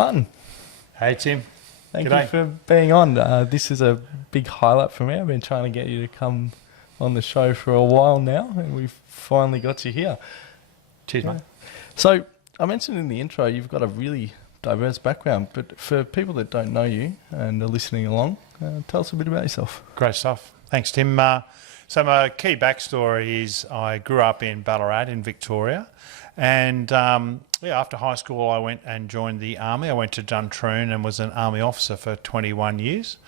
Martin, Hey Tim. thank G'day. you for being on. This is a big highlight for me. I've been trying to get you to come on the show for a while now, and we've finally got you here. Cheers, mate. So I mentioned in the intro, you've got a really diverse background, but for people that don't know you and are listening along, tell us a bit about yourself. Great stuff. Thanks, Tim. So my key backstory is I grew up in Ballarat in Victoria, and after high school I went and joined the Army. I went to Duntroon and was an Army officer for 21 years.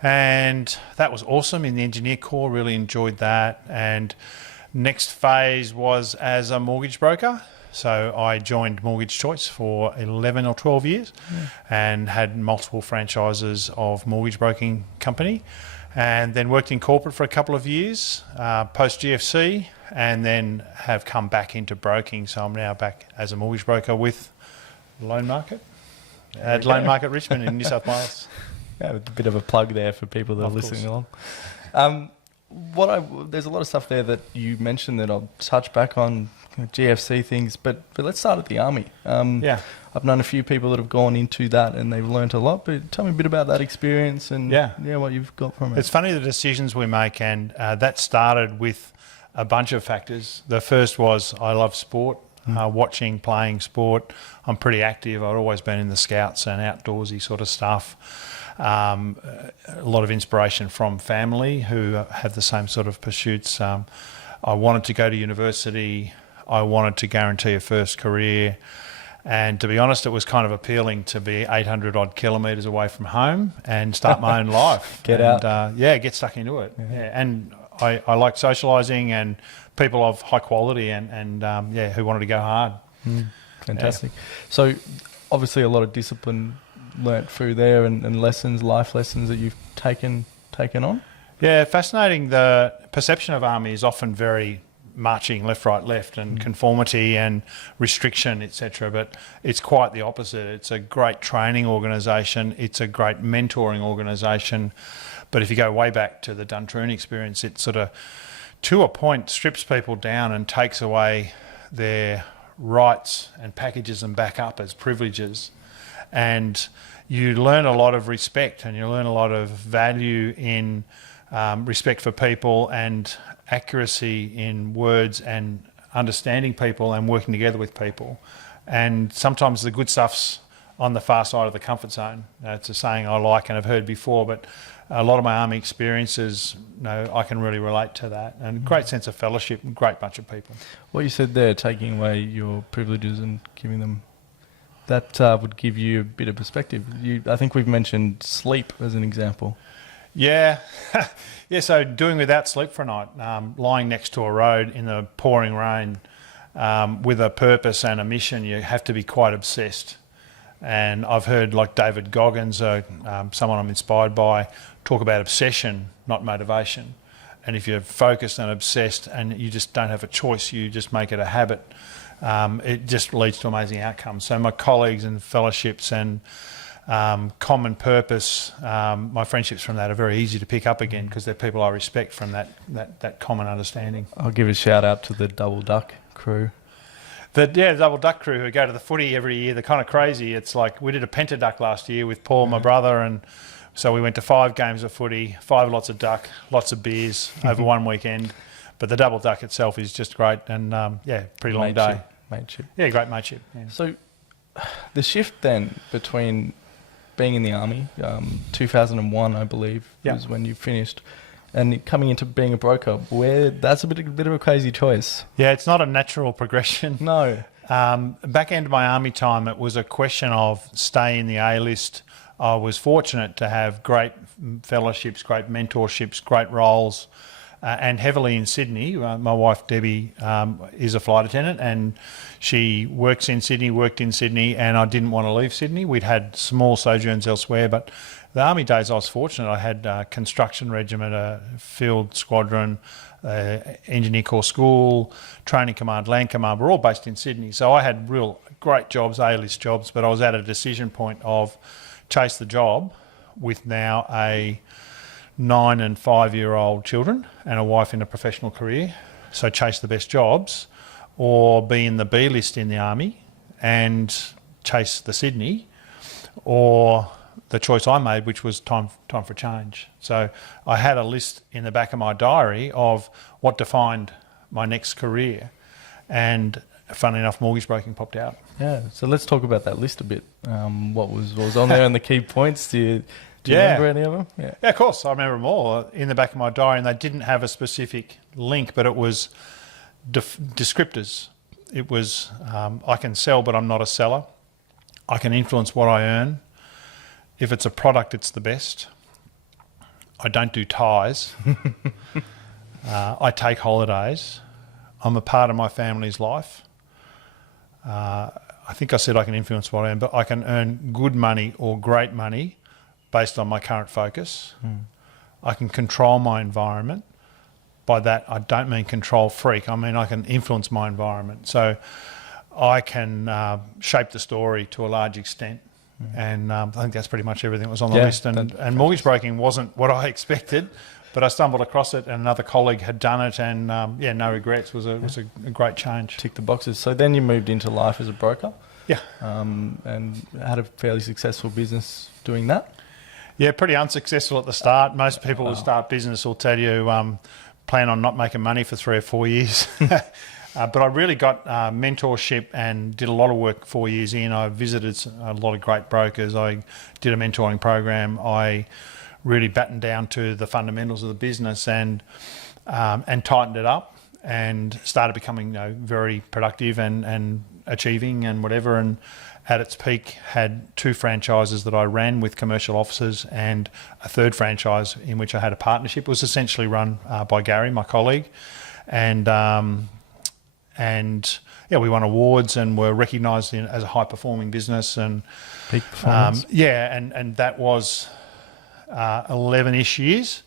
And that was awesome in the Engineer Corps, really enjoyed that. And next phase was as a mortgage broker. So I joined Mortgage Choice for 11 or 12 years and had multiple franchises of mortgage broking company, and then worked in corporate for a couple of years post GFC, and then have come back into broking. So I'm now back as a mortgage broker with Loan Market at Loan Market Richmond in New South Wales. Yeah, a bit of a plug there for people that are listening along. There's a lot of stuff there that you mentioned that I'll touch back on, GFC things, but let's start at the Army. I've known a few people that have gone into that and they've learnt a lot, but tell me a bit about that experience and what you've got from it. It's funny the decisions we make, and that started with a bunch of factors. The first was I love sport, watching, playing sport. I'm pretty active. I've always been in the Scouts and outdoorsy sort of stuff. A lot of inspiration from family who have the same sort of pursuits. I wanted to go to university. I wanted to guarantee a first career. And to be honest, it was kind of appealing to be 800 odd kilometres away from home and start my own life. Get out. Get stuck into it. Yeah. And I like socialising and people of high quality and who wanted to go hard. Fantastic. So obviously a lot of discipline learnt through there and lessons, life lessons that you've taken on? Yeah, fascinating. The perception of Army is often very marching left, right, left and conformity and restriction, etc. But it's quite the opposite. It's a great training organisation. It's a great mentoring organisation. But if you go way back to the Duntroon experience, it sort of, to a point, strips people down and takes away their rights and packages them back up as privileges. And you learn a lot of respect and you learn a lot of value in respect for people and accuracy in words and understanding people and working together with people. And sometimes the good stuff's on the far side of the comfort zone. It's a saying I like and have heard before, but a lot of my Army experiences, I can really relate to that. And a great sense of fellowship and great bunch of people. What you said there, taking away your privileges and giving them, that would give you a bit of perspective. I think we've mentioned sleep as an example. Yeah. So doing without sleep for a night, lying next to a road in the pouring rain with a purpose and a mission, you have to be quite obsessed. And I've heard like David Goggins, someone I'm inspired by, talk about obsession, not motivation. And if you're focused and obsessed and you just don't have a choice, you just make it a habit, it just leads to amazing outcomes. So my colleagues and fellowships and common purpose, my friendships from that are very easy to pick up again because they're people I respect from that common understanding. I'll give a shout out to the Double Duck crew. The Double Duck crew who go to the footy every year, they're kind of crazy. It's like we did a pentaduck last year with Paul, my brother, and so we went to 5 games of footy, 5 lots of duck, lots of beers over one weekend. But the Double Duck itself is just great and, pretty long day. Mateship. Yeah, great mateship. Yeah. So the shift then between being in the Army, 2001, I believe, was when you finished, and coming into being a broker, that's a bit of a crazy choice. Yeah, it's not a natural progression. No. Back into my Army time, it was a question of stay in the A-list. I was fortunate to have great fellowships, great mentorships, great roles, and heavily in Sydney. My wife, Debbie, is a flight attendant and she worked in Sydney, and I didn't want to leave Sydney. We'd had small sojourns elsewhere, but the Army days I was fortunate. I had a construction regiment, a field squadron, Engineer Corps School, Training Command, Land Command. We're all based in Sydney. So I had real great jobs, A-list jobs, but I was at a decision point of chase the job with now a 9 and 5-year-old children and a wife in a professional career. So chase the best jobs, or be in the B list in the Army and chase the Sydney, or the choice I made, which was time for change. So I had a list in the back of my diary of what defined my next career, and funnily enough, mortgage broking popped out. Yeah, so let's talk about that list a bit. What was on there and the key points? Do you remember any of them? Yeah, of course, I remember them all in the back of my diary, and they didn't have a specific link, but it was descriptors. It was, I can sell, but I'm not a seller. I can influence what I earn. If it's a product, it's the best. I don't do ties. I take holidays. I'm a part of my family's life. I think I said I can influence what I earn, but I can earn good money or great money based on my current focus. I can control my environment. By that, I don't mean control freak. I mean I can influence my environment. So I can shape the story to a large extent. And I think that's pretty much everything that was on the list. And mortgage broking wasn't what I expected, but I stumbled across it, and another colleague had done it, and no regrets. Was a great change. Tick the boxes. So then you moved into life as a broker. Yeah. And had a fairly successful business doing that. Yeah, pretty unsuccessful at the start. Most people who start business will tell you plan on not making money for 3 or 4 years. But I really got mentorship and did a lot of work 4 years in. I visited a lot of great brokers. I did a mentoring program. I really battened down to the fundamentals of the business and tightened it up and started becoming very productive and achieving and whatever. And at its peak had 2 franchises that I ran with commercial offices and a third franchise in which I had a partnership. It was essentially run by Gary, my colleague. And we won awards and were recognised as a high-performing business and peak performance. And that was 11-ish years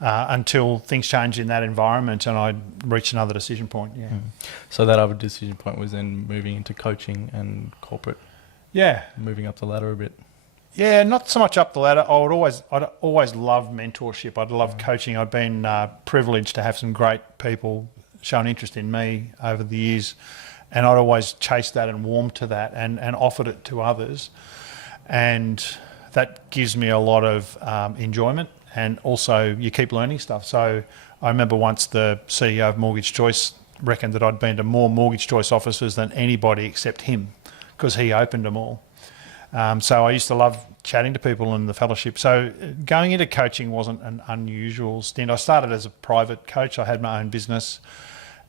until things changed in that environment, and I reached another decision point. Yeah. So that other decision point was then moving into coaching and corporate. Yeah, moving up the ladder a bit. Yeah, not so much up the ladder. I'd always loved mentorship. I'd loved coaching. I'd been privileged to have some great people show an interest in me over the years, and I'd always chased that and warmed to that and offered it to others, and that gives me a lot of enjoyment, and also you keep learning stuff. So I remember once the CEO of Mortgage Choice reckoned that I'd been to more Mortgage Choice offices than anybody except him because he opened them all. So I used to love chatting to people in the fellowship. So going into coaching wasn't an unusual stint. I started as a private coach. I had my own business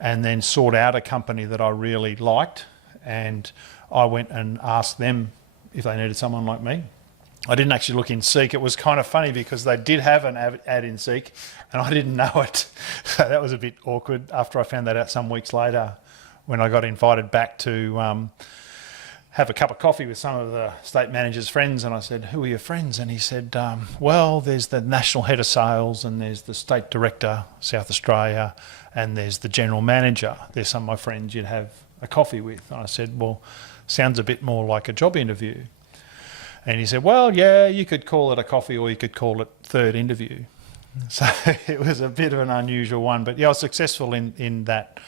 and then sought out a company that I really liked, and I went and asked them if they needed someone like me. I didn't actually look in Seek. It was kind of funny because they did have an ad in Seek and I didn't know it. So that was a bit awkward after I found that out some weeks later when I got invited back to have a cup of coffee with some of the state manager's friends, and I said, "Who are your friends?" And he said, well, there's the national head of sales, and there's the state director, South Australia, and there's the general manager. There's some of my friends you'd have a coffee with. And I said, well, sounds a bit more like a job interview. And he said, well, yeah, you could call it a coffee or you could call it third interview. So it was a bit of an unusual one, but yeah, I was successful in that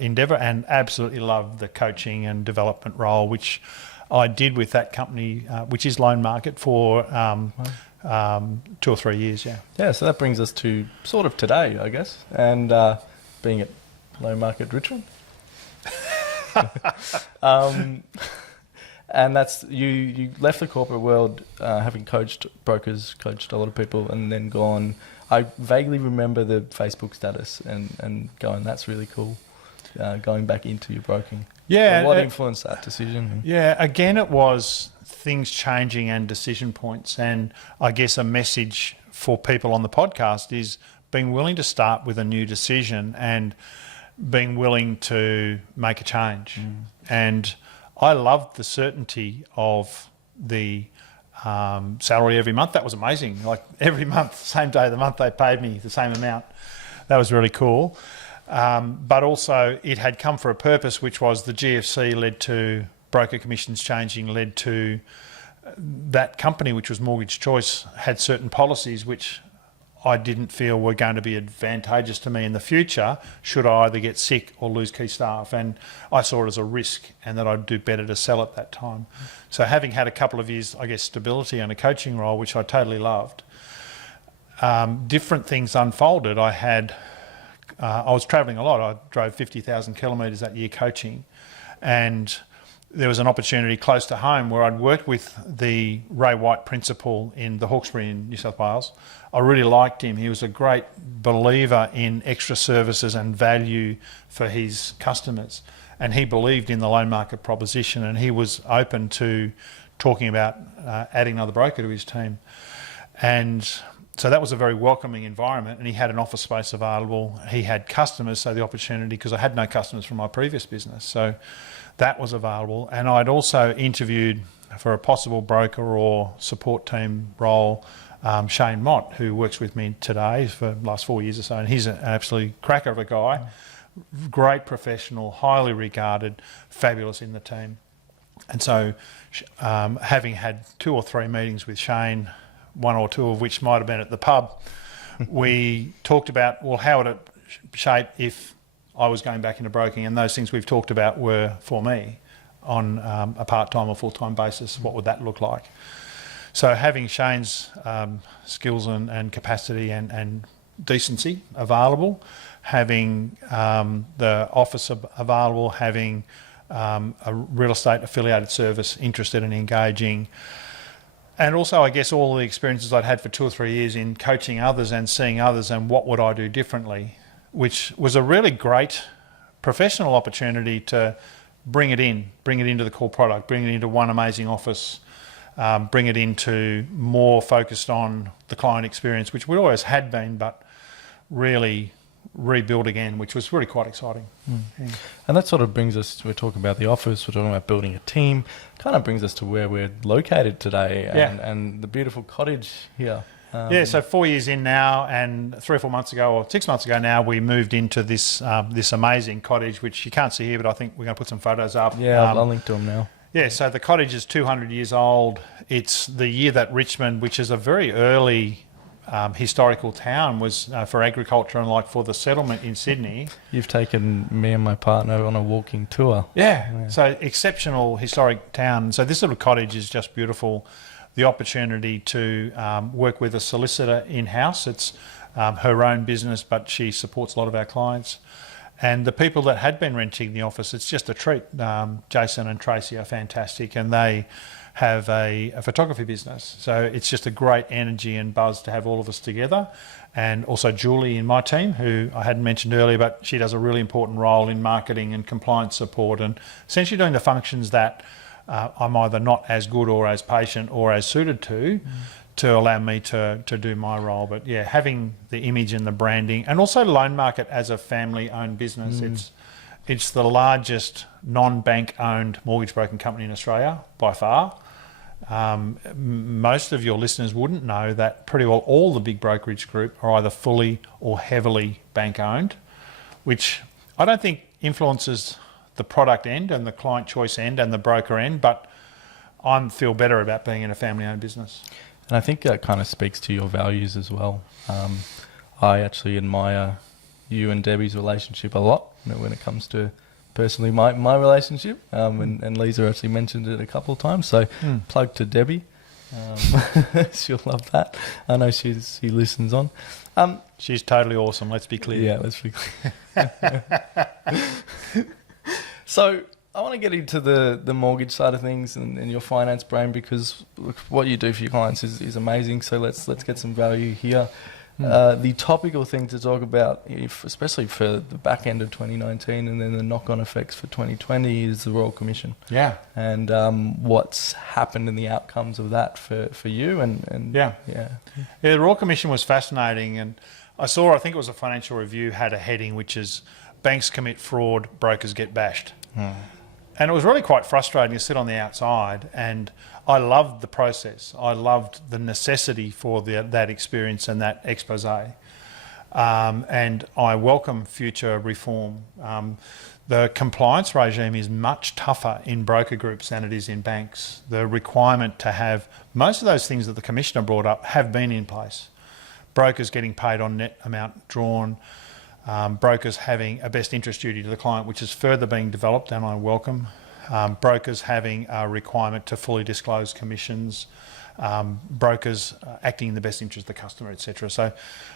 endeavour and absolutely loved the coaching and development role, which I did with that company, which is Loan Market, for 2 or 3 years. Yeah, so that brings us to sort of today, I guess, and being at Loan Market Richmond. And that's you left the corporate world having coached brokers, coached a lot of people, and then gone. I vaguely remember the Facebook status and going, that's really cool, going back into your broking. Yeah. What influenced that decision? Yeah, again, it was things changing and decision points. And I guess a message for people on the podcast is being willing to start with a new decision and being willing to make a change. And I loved the certainty of the salary every month. That was amazing. Like every month, same day of the month, they paid me the same amount. That was really cool. But also it had come for a purpose, which was the GFC led to broker commissions changing, led to that company, which was Mortgage Choice, had certain policies which I didn't feel were going to be advantageous to me in the future should I either get sick or lose key staff. And I saw it as a risk and that I'd do better to sell at that time. So having had a couple of years, I guess, stability and a coaching role, which I totally loved, different things unfolded. I was travelling a lot. I drove 50,000 kilometres that year coaching, and there was an opportunity close to home where I'd worked with the Ray White principal in the Hawkesbury in New South Wales. I really liked him. He was a great believer in extra services and value for his customers, and he believed in the loan market proposition, and he was open to talking about adding another broker to his team. And so that was a very welcoming environment, and he had an office space available. He had customers, so the opportunity, because I had no customers from my previous business, so that was available. And I'd also interviewed for a possible broker or support team role Shane Mott, who works with me today for the last 4 years or so, and he's an absolutely cracker of a guy, great professional, highly regarded, fabulous in the team. And so having had 2 or 3 meetings with Shane, 1 or 2 of which might have been at the pub, we talked about, well, how would it shape if I was going back into broking, and those things we've talked about were for me on a part-time or full-time basis. What would that look like? So having Shane's skills and capacity and decency available, having the office available, having a real estate affiliated service interested in engaging, and also, I guess, all the experiences I'd had for 2 or 3 years in coaching others and seeing others and what would I do differently, which was a really great professional opportunity to bring it into the core product, bring it into one amazing office, bring it into more focused on the client experience, which we always had been, but really rebuild again, which was really quite exciting. Yeah. And that sort of brings us, we're talking about the office, we're talking about building a team, kind of brings us to where we're located today and the beautiful cottage here. So 4 years in now, and 3 or 4 months ago, or 6 months ago now, we moved into this this amazing cottage, which you can't see here, but I think we're going to put some photos up. Yeah, I'll link to them now. Yeah, so the cottage is 200 years old. It's the year that Richmond, which is a very early historical town, was for agriculture and like for the settlement in Sydney. You've taken me and my partner on a walking tour. Yeah. So exceptional historic town. So this little cottage is just beautiful. The opportunity to work with a solicitor in-house. It's her own business, but she supports a lot of our clients. And the people that had been renting the office, it's just a treat. Jason and Tracy are fantastic, and they have a photography business. So it's just a great energy and buzz to have all of us together. And also Julie in my team, who I hadn't mentioned earlier, but she does a really important role in marketing and compliance support, and essentially doing the functions that I'm either not as good or as patient or as suited to allow me to do my role. But yeah, having the image and the branding, and also Loan Market as a family-owned business. It's the largest non-bank owned mortgage broking company in Australia by far. Most of your listeners wouldn't know that pretty well all the big brokerage group are either fully or heavily bank owned, which I don't think influences the product end and the client choice end and the broker end, but I feel better about being in a family-owned business. And I think that kind of speaks to your values as well. I actually admire you and Debbie's relationship a lot, when it comes to personally my relationship. And Lisa actually mentioned it a couple of times. So plug to Debbie. She'll love that. I know she listens on. She's totally awesome, let's be clear. Yeah, let's be clear. So I want to get into the mortgage side of things and your finance brain, because look, what you do for your clients is amazing. So let's get some value here. The topical thing to talk about, especially for the back end of 2019 and then the knock-on effects for 2020, is the Royal Commission. Yeah. And what's happened and the outcomes of that for you. Yeah, the Royal Commission was fascinating. And I think it was a Financial Review had a heading which is banks commit fraud, brokers get bashed. And it was really quite frustrating to sit on the outside, and I loved the process. I loved the necessity for that experience and that expose. And I welcome future reform. The compliance regime is much tougher in broker groups than it is in banks. The requirement to have most of those things that the Commissioner brought up have been in place. brokers getting paid on net amount drawn, brokers having a best interest duty to the client, which is further being developed, and I welcome. Brokers having a requirement to fully disclose commissions, brokers acting in the best interest of the customer, etc. So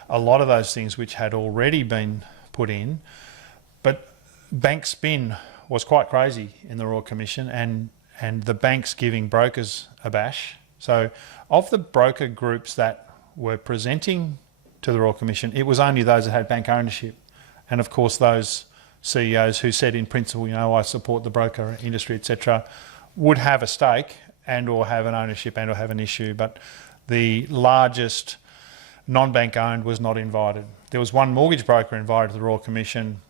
a lot of those things which had already been put in, but bank spin was quite crazy in the Royal Commission, and the banks giving brokers a bash. So of the broker groups that were presenting to the Royal Commission, it was only those that had bank ownership. And of course those CEOs who said in principle, I support the broker industry, etc., would have a stake and or have an ownership and or have an issue. But the largest non-bank owned was not invited. There was one mortgage broker invited to the Royal Commission.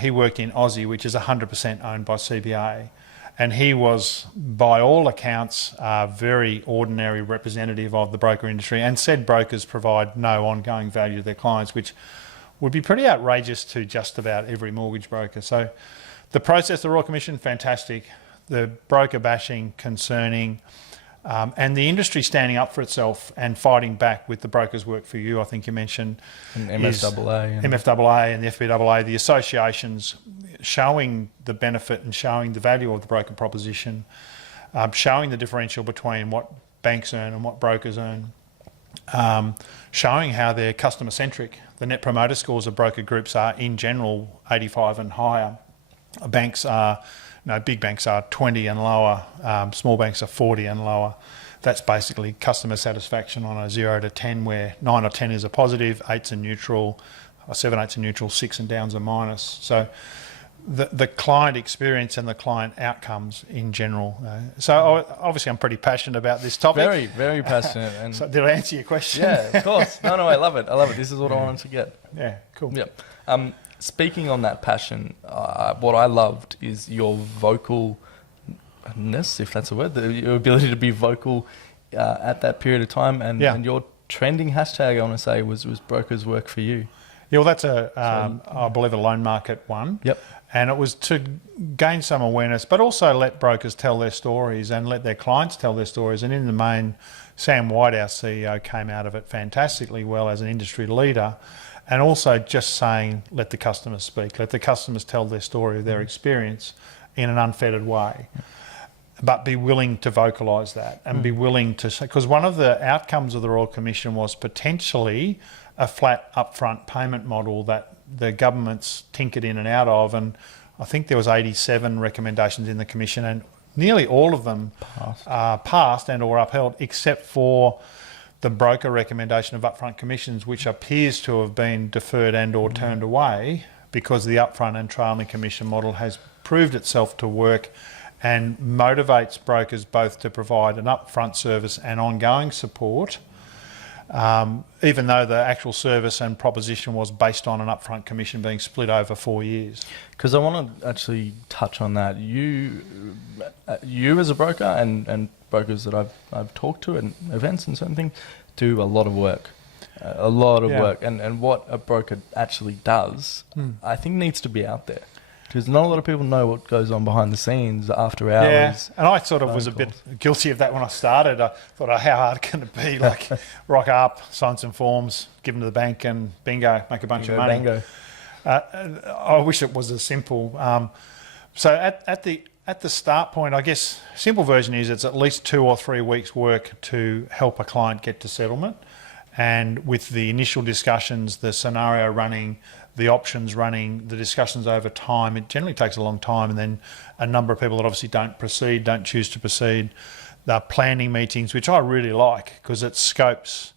He worked in Aussie, which is 100% owned by CBA. And he was, by all accounts, a very ordinary representative of the broker industry, and said brokers provide no ongoing value to their clients, which would be pretty outrageous to just about every mortgage broker. So the process, the Royal Commission, fantastic. The broker bashing, concerning, and the industry standing up for itself and fighting back with the Brokers Work For You, I think you mentioned. And MFAA. MFAA and the FBAA, the associations showing the benefit and showing the value of the broker proposition, showing the differential between what banks earn and what brokers earn, showing how they're customer-centric. The net promoter scores of broker groups are, in general, 85 and higher. Banks are... big banks are 20 and lower, small banks are 40 and lower. That's basically customer satisfaction on a 0 to 10, where 9 or 10 is a positive, 8's a neutral, 7, 8's a neutral, 6 and down's a minus. So the client experience and the client outcomes in general. So obviously I'm pretty passionate about this topic. Very, very passionate. And so did I answer your question? Yeah, of course. No, I love it. This is what I wanted to get. Yeah, cool. Yep. Speaking on that passion, what I loved is your vocalness, if that's a word, your ability to be vocal at that period of time, and your trending hashtag, I want to say, was Brokers Work For You. Yeah, well, that's I believe a loan market one. Yep. And it was to gain some awareness, but also let brokers tell their stories and let their clients tell their stories. And in the main, Sam White, our CEO, came out of it fantastically well as an industry leader. And also just saying, let the customers speak, let the customers tell their story of their experience in an unfettered way. But be willing to vocalise that and be willing to say, because one of the outcomes of the Royal Commission was potentially a flat upfront payment model that the government's tinkered in and out of. And I think there was 87 recommendations in the Commission, and nearly all of them passed and or upheld, except for the broker recommendation of upfront commissions, which appears to have been deferred and or turned away because the upfront and trailing commission model has proved itself to work and motivates brokers both to provide an upfront service and ongoing support, even though the actual service and proposition was based on an upfront commission being split over 4 years. Because I want to actually touch on that. You as a broker and brokers that I've talked to at events and certain things do a lot of work. Work. And what a broker actually does, I think needs to be out there. Because not a lot of people know what goes on behind the scenes after hours. Yeah, and I sort of was a bit guilty of that when I started. I thought, how hard can it be? Like, rock up, sign some forms, give them to the bank, and bingo, make a bunch of money. Bingo. I wish it was as simple. So at the start point, I guess simple version is it's at least 2 or 3 weeks work to help a client get to settlement. And with the initial discussions, the scenario running, the options running, the discussions over time, it generally takes a long time. And then a number of people that obviously don't choose to proceed. The planning meetings, which I really like because it scopes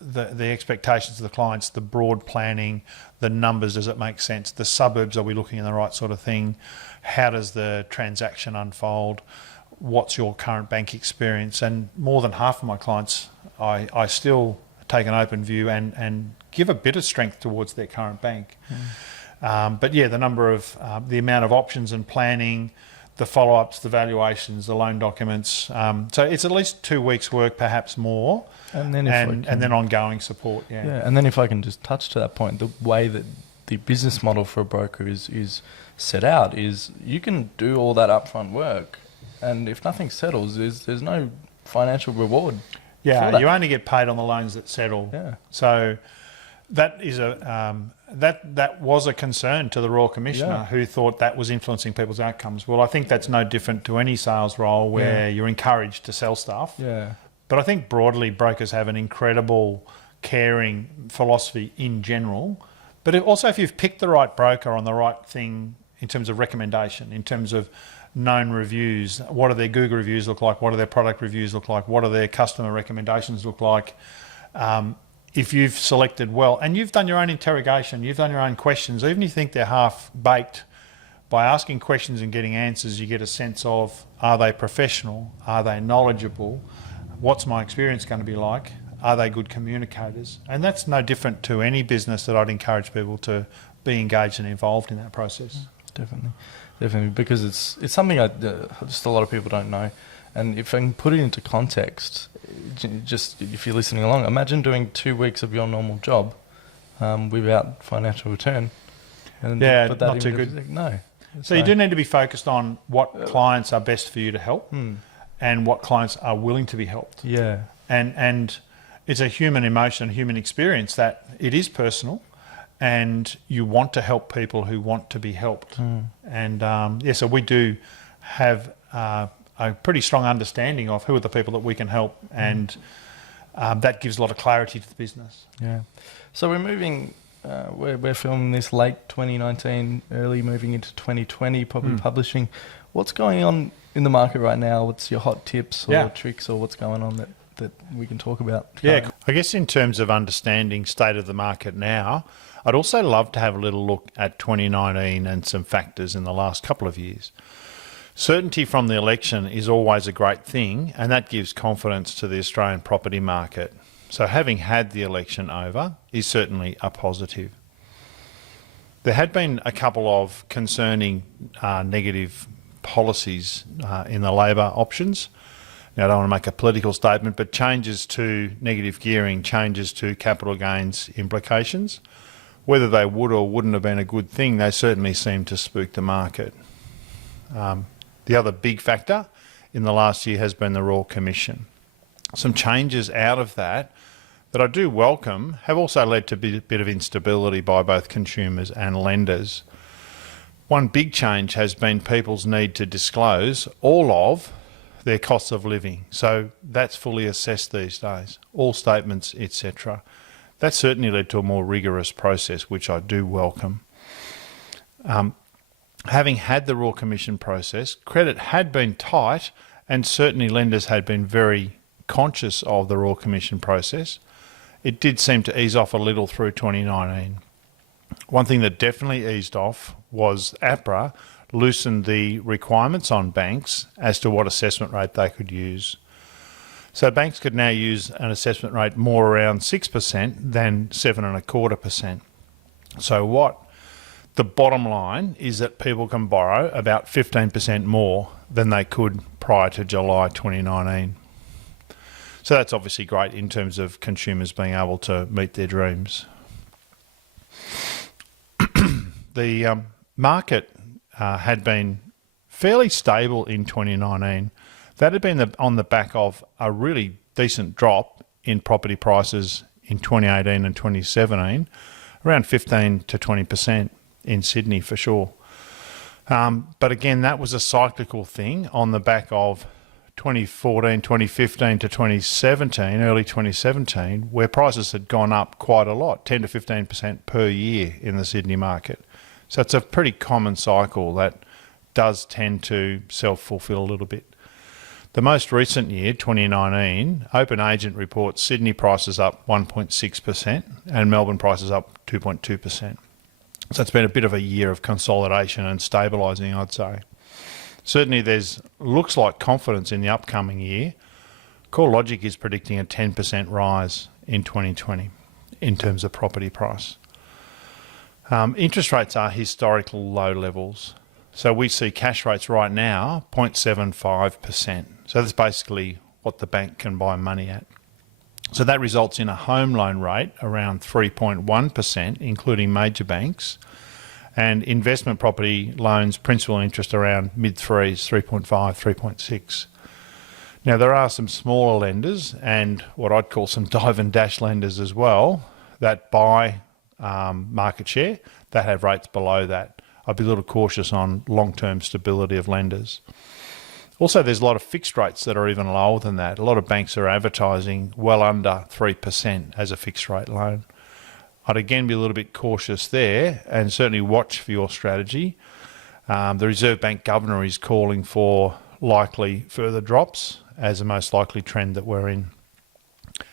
the expectations of the clients, the broad planning, the numbers, does it make sense? The suburbs, are we looking in the right sort of thing? How does the transaction unfold? What's your current bank experience? And more than half of my clients, I still take an open view and give a bit of strength towards their current bank. But yeah, the amount of options and planning, the follow-ups, the valuations, the loan documents. So it's at least 2 weeks' work, perhaps more, and then ongoing support. Yeah. And then if I can just touch to that point, the way that the business model for a broker is set out is you can do all that upfront work, and if nothing settles, there's no financial reward. Yeah, you only get paid on the loans that settle. Yeah. So that is that was a concern to the Royal Commissioner, who thought that was influencing people's outcomes. Well, I think that's no different to any sales role where you're encouraged to sell stuff. Yeah. But I think broadly brokers have an incredible caring philosophy in general. But also if you've picked the right broker on the right thing in terms of recommendation, in terms of known reviews, what do their Google reviews look like, what do their product reviews look like, what do their customer recommendations look like, if you've selected well, and you've done your own interrogation, you've done your own questions, even if you think they're half-baked, by asking questions and getting answers, you get a sense of, are they professional, are they knowledgeable, what's my experience going to be like, are they good communicators? And that's no different to any business that I'd encourage people to be engaged and involved in that process. Definitely, because it's something just a lot of people don't know. And if I can put it into context, just if you're listening along, imagine doing 2 weeks of your normal job without financial return. And not too good. No. So you do need to be focused on what clients are best for you to help and what clients are willing to be helped. Yeah. And it's a human emotion, human experience that it is personal, and you want to help people who want to be helped. And so we do have a pretty strong understanding of who are the people that we can help, and that gives a lot of clarity to the business. Yeah. So we're moving, we're filming this late 2019, early moving into 2020, probably publishing. What's going on in the market right now? What's your hot tips or tricks, or what's going on that we can talk about? Yeah, I guess in terms of understanding state of the market now, I'd also love to have a little look at 2019 and some factors in the last couple of years. Certainty from the election is always a great thing, and that gives confidence to the Australian property market. So having had the election over is certainly a positive. There had been a couple of concerning negative policies in the Labor options. Now, I don't want to make a political statement, but changes to negative gearing, changes to capital gains implications, whether they would or wouldn't have been a good thing, they certainly seem to spook the market. The other big factor in the last year has been the Royal Commission. Some changes out of that I do welcome have also led to a bit of instability by both consumers and lenders. One big change has been people's need to disclose all of their costs of living. So that's fully assessed these days, all statements, etc. That certainly led to a more rigorous process, which I do welcome. Having had the Royal Commission process, credit had been tight, and certainly lenders had been very conscious of the Royal Commission process. It did seem to ease off a little through 2019. One thing that definitely eased off was APRA loosened the requirements on banks as to what assessment rate they could use. So banks could now use an assessment rate more around 6% than 7.25%. So what the bottom line is that people can borrow about 15% more than they could prior to July 2019. So that's obviously great in terms of consumers being able to meet their dreams. The market had been fairly stable in 2019. That had been on the back of a really decent drop in property prices in 2018 and 2017, around 15 to 20% in Sydney for sure. But again, that was a cyclical thing on the back of 2014, 2015 to 2017, early 2017, where prices had gone up quite a lot, 10 to 15% per year in the Sydney market. So it's a pretty common cycle that does tend to self-fulfill a little bit. The most recent year, 2019, Open Agent reports Sydney prices up 1.6% and Melbourne prices up 2.2%. So it's been a bit of a year of consolidation and stabilising, I'd say. Certainly looks like confidence in the upcoming year. CoreLogic is predicting a 10% rise in 2020 in terms of property price. Interest rates are historical low levels. So we see cash rates right now, 0.75%. So that's basically what the bank can buy money at. So that results in a home loan rate around 3.1%, including major banks, and investment property loans, principal and interest around mid-threes, 3.5, 3.6. Now, there are some smaller lenders and what I'd call some dive and dash lenders as well that buy market share that have rates below that. I'd be a little cautious on long-term stability of lenders. Also, there's a lot of fixed rates that are even lower than that. A lot of banks are advertising well under 3% as a fixed rate loan. I'd again be a little bit cautious there and certainly watch for your strategy. The Reserve Bank Governor is calling for likely further drops as the most likely trend that we're in.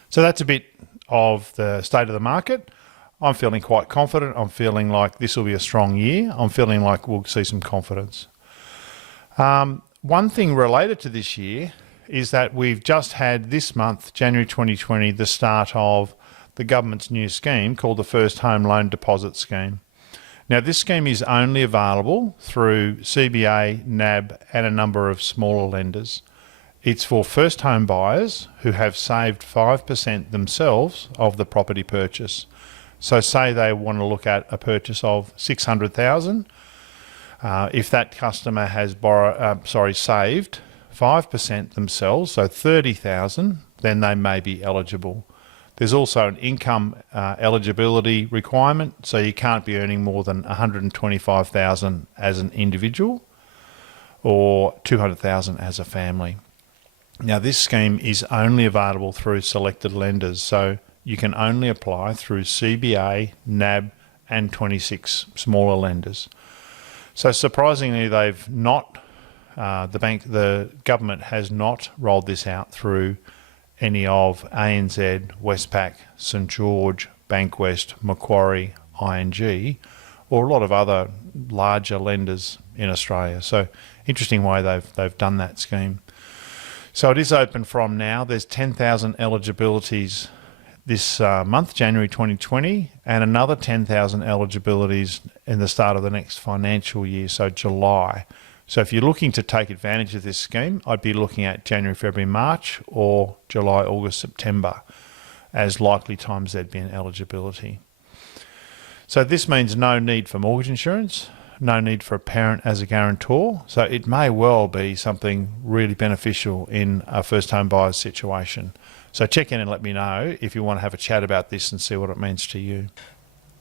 So that's a bit of the state of the market. I'm feeling quite confident. I'm feeling like this will be a strong year. I'm feeling like we'll see some confidence. One thing related to this year is that we've just had this month, January 2020, the start of the government's new scheme called the First Home Loan Deposit Scheme. Now, this scheme is only available through CBA, NAB, and a number of smaller lenders. It's for first home buyers who have saved 5% themselves of the property purchase. So say they want to look at a purchase of $600,000. If that customer has saved 5% themselves, so $30,000, then they may be eligible. There's also an income eligibility requirement, so you can't be earning more than $125,000 as an individual or $200,000 as a family. Now, this scheme is only available through selected lenders, so you can only apply through CBA, NAB, and 26 smaller lenders. So surprisingly, they've not, the government has not rolled this out through any of ANZ, Westpac, St George, Bankwest, Macquarie, ING, or a lot of other larger lenders in Australia. So interesting way they've done that scheme. So it is open from now. There's 10,000 eligibilities this month, January 2020, and another 10,000 eligibilities in the start of the next financial year, so July. So if you're looking to take advantage of this scheme, I'd be looking at January, February, March, or July, August, September as likely times there'd be an eligibility. So this means no need for mortgage insurance, no need for a parent as a guarantor. So it may well be something really beneficial in a first home buyer's situation. So check in and let me know if you want to have a chat about this and see what it means to you.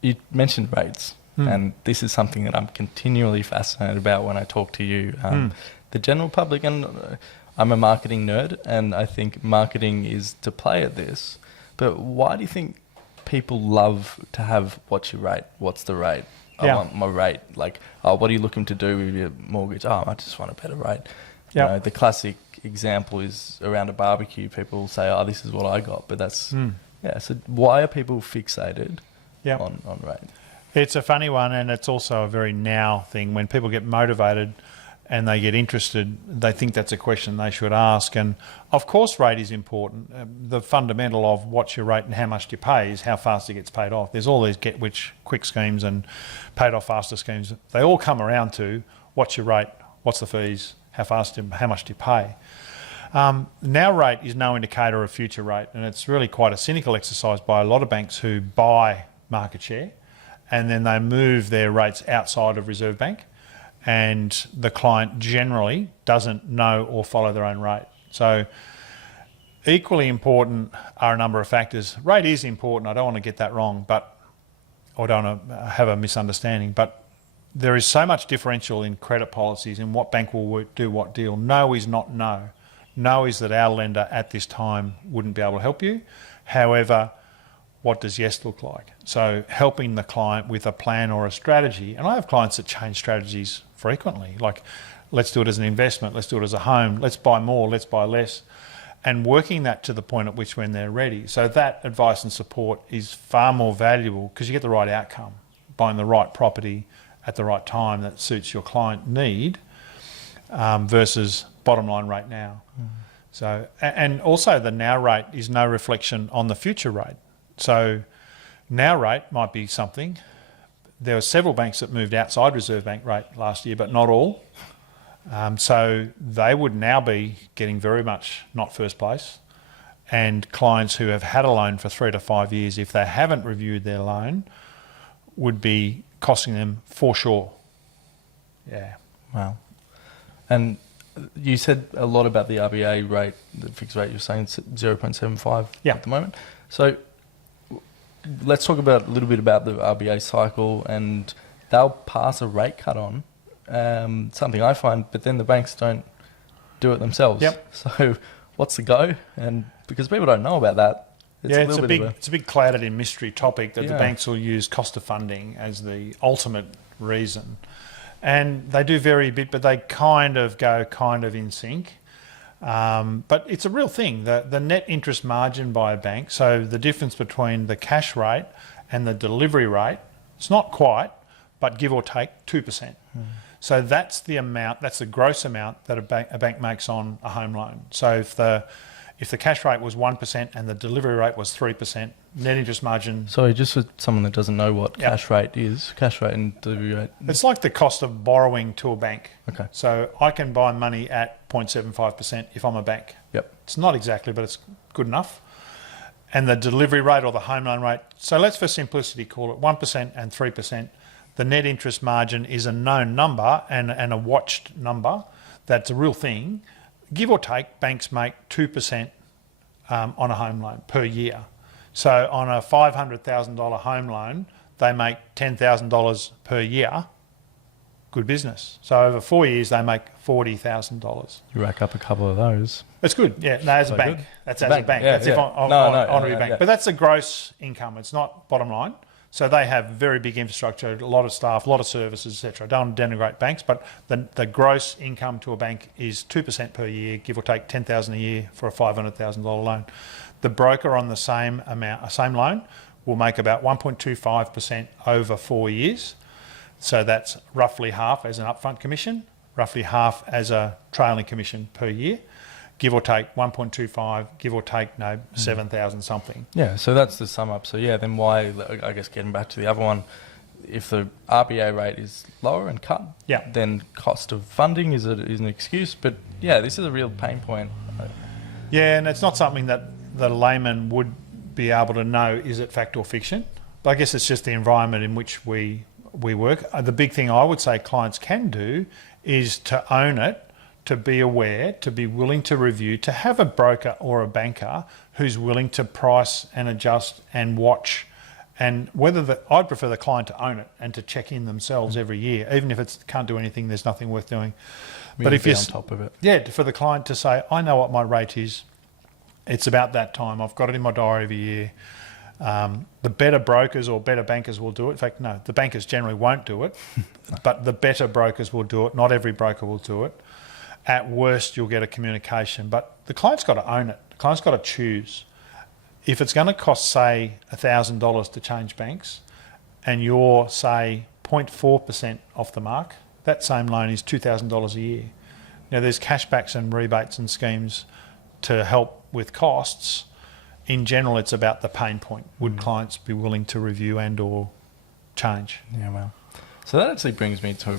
You mentioned rates, and this is something that I'm continually fascinated about when I talk to you. The general public, and I'm a marketing nerd, and I think marketing is to play at this. But why do you think people love to have what's your rate? What's the rate? I want my rate. Like, oh, what are you looking to do with your mortgage? Oh, I just want a better rate. You know, the classic example is around a barbecue. People say, oh, this is what I got. But that's, so why are people fixated on rate? It's a funny one, and it's also a very now thing. When people get motivated and they get interested, they think that's a question they should ask. And of course, rate is important. The fundamental of what's your rate and how much do you pay is how fast it gets paid off. There's all these get-rich-quick schemes and paid-off faster schemes. They all come around to what's your rate, what's the fees, how much do you pay. Now rate is no indicator of future rate, and it's really quite a cynical exercise by a lot of banks who buy market share and then they move their rates outside of Reserve Bank, and the client generally doesn't know or follow their own rate. So equally important are a number of factors. Rate is important, I don't want to get that wrong, or don't want to have a misunderstanding, but there is so much differential in credit policies and what bank will do what deal. No is not no. No is that our lender at this time wouldn't be able to help you. However, what does yes look like? So helping the client with a plan or a strategy. And I have clients that change strategies frequently. Like, let's do it as an investment. Let's do it as a home. Let's buy more. Let's buy less. And working that to the point at which when they're ready. So that advice and support is far more valuable because you get the right outcome, buying the right property at the right time that suits your client need versus bottom line rate now. So, and also the now rate is no reflection on the future rate. So now rate might be something. There were several banks that moved outside Reserve Bank rate last year, but not all. So they would now be getting very much not first place. And clients who have had a loan for 3 to 5 years, if they haven't reviewed their loan, would be costing them for sure. Yeah. Wow. And you said a lot about the RBA rate, the fixed rate. You're saying it's 0.75 at the moment. So let's talk about a little bit about the RBA cycle, and they'll pass a rate cut on, something I find, but then the banks don't do it themselves. So what's the go? And because people don't know about that, it's a big clouded in mystery topic that the banks will use cost of funding as the ultimate reason. And they do vary a bit, but they kind of go in sync. But it's a real thing. The net interest margin by a bank, so the difference between the cash rate and the delivery rate, it's not quite, but give or take 2%. So that's the amount, that's the gross amount that a bank makes on a home loan. So if the cash rate was 1% and the delivery rate was 3%, net interest margin... Sorry, just for someone that doesn't know what cash rate is, cash rate and delivery rate... It's like the cost of borrowing to a bank. Okay. So I can buy money at 0.75% if I'm a bank. It's not exactly, but it's good enough. And the delivery rate or the home loan rate, so let's for simplicity call it 1% and 3%. The net interest margin is a known number and a watched number. That's a real thing. Give or take, banks make 2% on a home loan per year. So on a $500,000 home loan, they make $10,000 per year. Good business. So over 4 years, they make $40,000. You rack up a couple of those. That's good. Yeah, no, as a bank. That's as a bank. Yeah, that's if on a bank. But that's the gross income. It's not bottom line. So they have very big infrastructure, a lot of staff, a lot of services, etc. I don't denigrate banks, but the gross income to a bank is 2% per year, give or take $10,000 a year for a $500,000 loan. The broker on the same loan will make about 1.25% over 4 years. So that's roughly half as an upfront commission, roughly half as a trailing commission per year. Give or take 1.25, give or take 7,000 something. Yeah, so that's the sum up. So then why, I guess getting back to the other one, if the RBA rate is lower and cut, then cost of funding is an excuse. But this is a real pain point. Yeah, and it's not something that the layman would be able to know, is it fact or fiction? But I guess it's just the environment in which we work. The big thing I would say clients can do is to own it, to be aware, to be willing to review, to have a broker or a banker who's willing to price and adjust and watch. And I'd prefer the client to own it and to check in themselves every year, even if it can't do anything, there's nothing worth doing. But if you're on top of it. Yeah, for the client to say, I know what my rate is. It's about that time. I've got it in my diary every year. The better brokers or better bankers will do it. In fact, no, the bankers generally won't do it, but the better brokers will do it. Not every broker will do it. At worst, you'll get a communication, but the client's got to own it. The client's got to choose. If it's going to cost, say, $1,000 to change banks, and you're, say, 0.4% off the mark, that same loan is $2,000 a year. Now, there's cashbacks and rebates and schemes to help with costs. In general, it's about the pain point. Would clients be willing to review and or change? Yeah, well. So that actually brings me to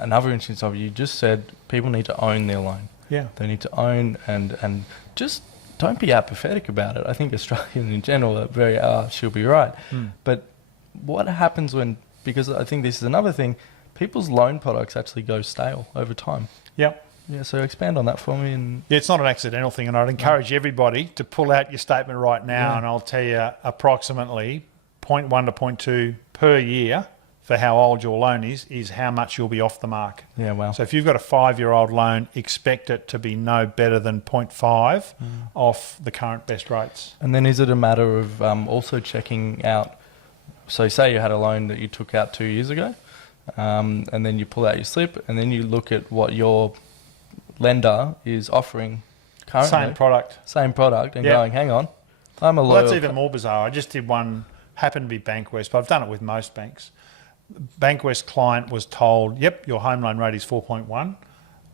another instance of, you just said people need to own their loan. Yeah. They need to own and just don't be apathetic about it. I think Australians in general are very, she'll be right. But what happens when, because I think this is another thing, people's loan products actually go stale over time. Yep. Yeah, so expand on that for me. And it's not an accidental thing, and I'd encourage everybody to pull out your statement right now, and I'll tell you approximately 0.1 to 0.2 per year for how old your loan is how much you'll be off the mark. Yeah, wow. So if you've got a 5-year-old loan, expect it to be no better than 0.5 off the current best rates. And then is it a matter of also checking out, so say you had a loan that you took out 2 years ago, and then you pull out your slip, and then you look at what your lender is offering currently. Same product, and going, hang on, I'm a loyal... Well, that's even more bizarre. I just did one, happened to be Bankwest, but I've done it with most banks. Bankwest client was told, yep, your home loan rate is 4.1.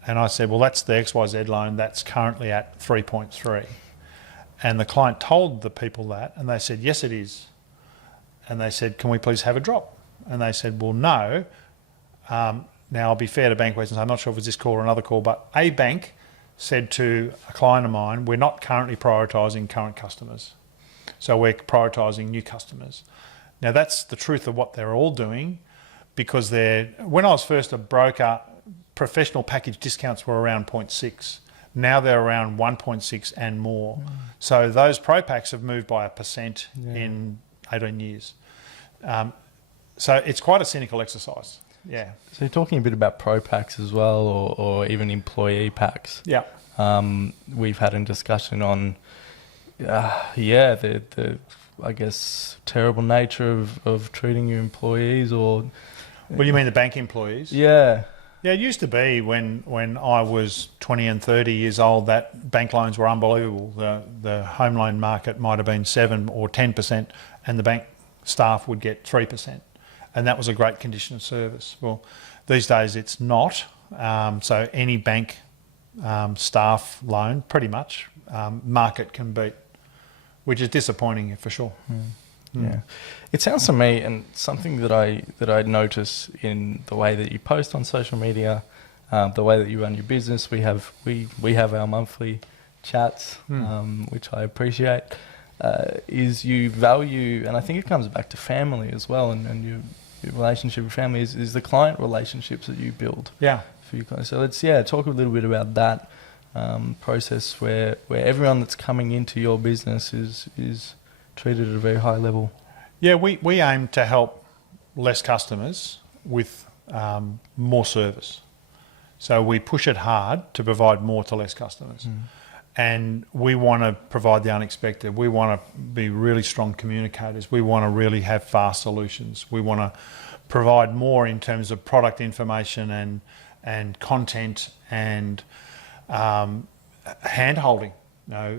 And I said, well, that's the XYZ loan. That's currently at 3.3. And the client told the people that, and they said, yes, it is. And they said, can we please have a drop? And they said, well, no. Now, I'll be fair to Bankwest and say, I'm not sure if it's this call or another call, but a bank said to a client of mine, we're not currently prioritising current customers. So we're prioritising new customers. Now, that's the truth of what they're all doing, because when I was first a broker professional package discounts were around 0.6. Now they're around 1.6 and more. So those pro packs have moved by 1% in 18 years. So it's quite a cynical exercise. Yeah. So you're talking a bit about pro packs as well, or even employee packs. Yeah. We've had a discussion on, the I guess terrible nature of treating your employees, or. Well, you mean the bank employees? Yeah. Yeah, it used to be when I was 20 and 30 years old that bank loans were unbelievable. The home loan market might have been 7 or 10%, and the bank staff would get 3%, and that was a great condition of service. Well, these days it's not. So any bank staff loan, pretty much, market can beat, which is disappointing for sure. Yeah, it sounds to me, and something that I notice in the way that you post on social media, the way that you run your business. We have our monthly chats, which I appreciate. Is you value, and I think it comes back to family as well, and your relationship with family is the client relationships that you build. Yeah. For you guys. So let's talk a little bit about that process where everyone that's coming into your business is treated at a very high level. Yeah, we aim to help less customers with more service. So we push it hard to provide more to less customers. And we want to provide the unexpected. We want to be really strong communicators. We want to really have fast solutions. We want to provide more in terms of product information and content and hand-holding.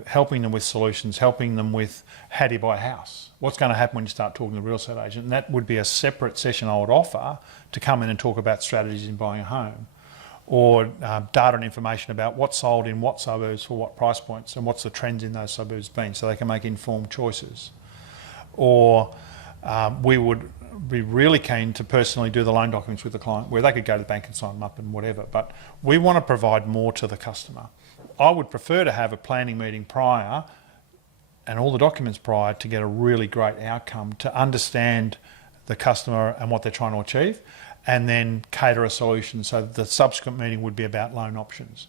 Helping them with solutions, helping them with how do you buy a house? What's going to happen when you start talking to a real estate agent? And that would be a separate session I would offer to come in and talk about strategies in buying a home, or data and information about what's sold in what suburbs for what price points and what's the trends in those suburbs been, so they can make informed choices. Or we would be really keen to personally do the loan documents with the client, where they could go to the bank and sign them up and whatever. But we want to provide more to the customer. I would prefer to have a planning meeting prior and all the documents prior to get a really great outcome, to understand the customer and what they're trying to achieve, and then cater a solution so that the subsequent meeting would be about loan options.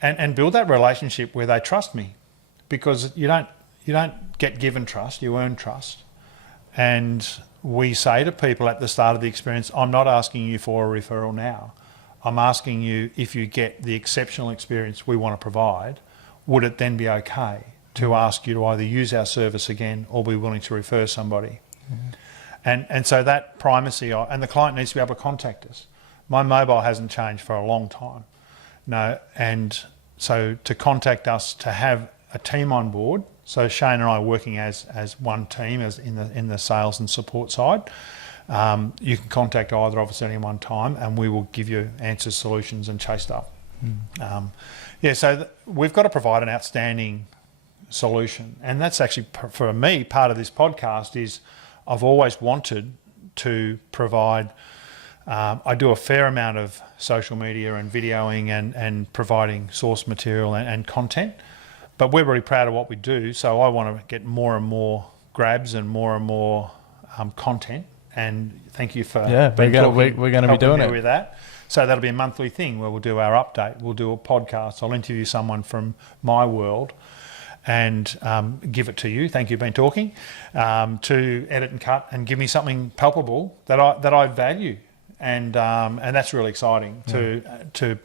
And build that relationship where they trust me, because you don't get given trust, you earn trust. And we say to people at the start of the experience, I'm not asking you for a referral now. I'm asking you, if you get the exceptional experience we want to provide, would it then be okay to ask you to either use our service again or be willing to refer somebody? And so that primacy, and the client needs to be able to contact us. My mobile hasn't changed for a long time. And so to contact us, to have a team on board. So Shane and I are working as one team, as in the sales and support side. You can contact either of us at any one time, and we will give you answers, solutions, and chase stuff. So we've got to provide an outstanding solution, and that's actually, for me, part of this podcast is I've always wanted to provide. I do a fair amount of social media and videoing and providing source material and content, but we're very proud of what we do. So I want to get more and more grabs and more content. And thank you for we're going to be doing it with that. So that'll be a monthly thing where we'll do our update. We'll do a podcast. I'll interview someone from my world and give it to you. Thank you, Beantalking, to edit and cut and give me something palpable that I value, and that's really exciting to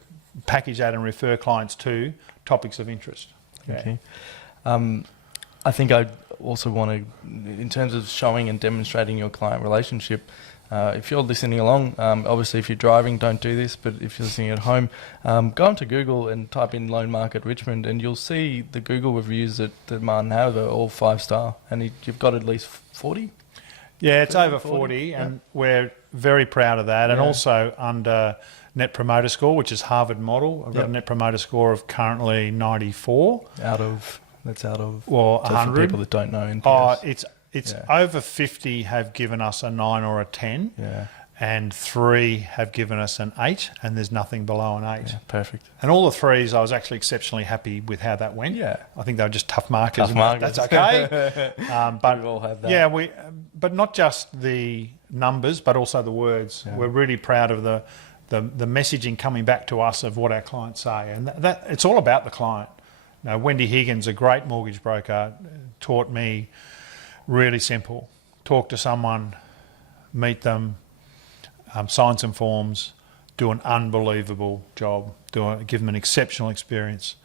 package that and refer clients to topics of interest. Okay. I think I also want to, in terms of showing and demonstrating your client relationship, if you're listening along, obviously if you're driving, don't do this, but if you're listening at home, go onto Google and type in Loan Market Richmond, and you'll see the Google reviews that Martin have are all 5-star, and you've got at least 40? Yeah, it's over 40, and we're very proud of that. And also under Net Promoter Score, which is Harvard model, I've got a Net Promoter Score of currently 94. That's out of 100 people that don't know NPS. It's over 50 have given us a 9 or a 10, and 3 have given us an 8, and there's nothing below an 8. Yeah, perfect. And all the 3s, I was actually exceptionally happy with how that went. Yeah, I think they were just tough markers. That's okay. But we all have that. Yeah, but not just the numbers, but also the words. Yeah. We're really proud of the messaging coming back to us of what our clients say. And that it's all about the client. Now, Wendy Higgins, a great mortgage broker, taught me really simple. Talk to someone, meet them, sign some forms, do an unbelievable job, give them an exceptional experience,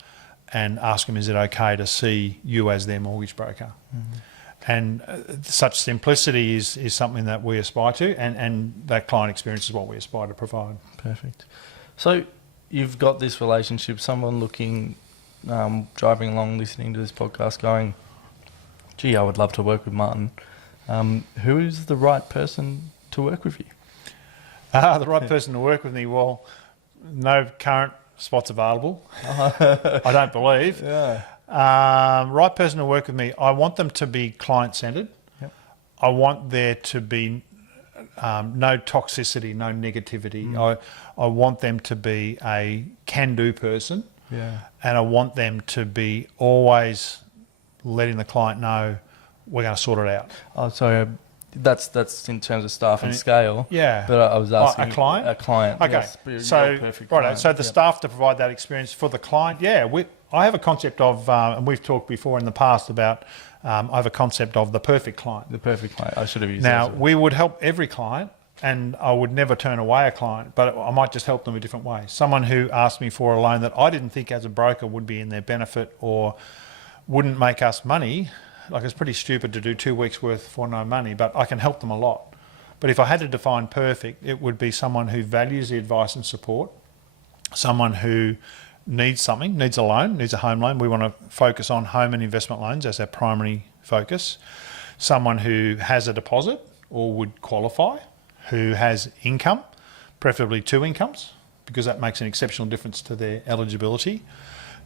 and ask them, is it okay to see you as their mortgage broker? Mm-hmm. And such simplicity is something that we aspire to, and that client experience is what we aspire to provide. Perfect. So you've got this relationship, someone looking, driving along, listening to this podcast going, gee, I would love to work with Martin. Who is the right person to work with you? The right person to work with me? Well, no current spots available, I don't believe. Yeah. Right person to work with me, I want them to be client-centred. Yep. I want there to be no toxicity, no negativity. I want them to be a can-do person. Yeah. And I want them to be always letting the client know we're going to sort it out. Oh, sorry, that's in terms of staff and scale. Yeah. But I was asking... A client? A client, okay. Yes. So the staff to provide that experience for the client, I have a concept of, and we've talked before in the past about, I have a concept of the perfect client. The perfect client. I should have used that. Now, we would help every client, and I would never turn away a client, but I might just help them a different way. Someone who asked me for a loan that I didn't think as a broker would be in their benefit or wouldn't make us money. Like, it's pretty stupid to do 2 weeks worth for no money, but I can help them a lot. But if I had to define perfect, it would be someone who values the advice and support, someone who needs something, needs a loan, needs a home loan. We want to focus on home and investment loans as our primary focus. Someone who has a deposit or would qualify, who has income, preferably 2 incomes, because that makes an exceptional difference to their eligibility.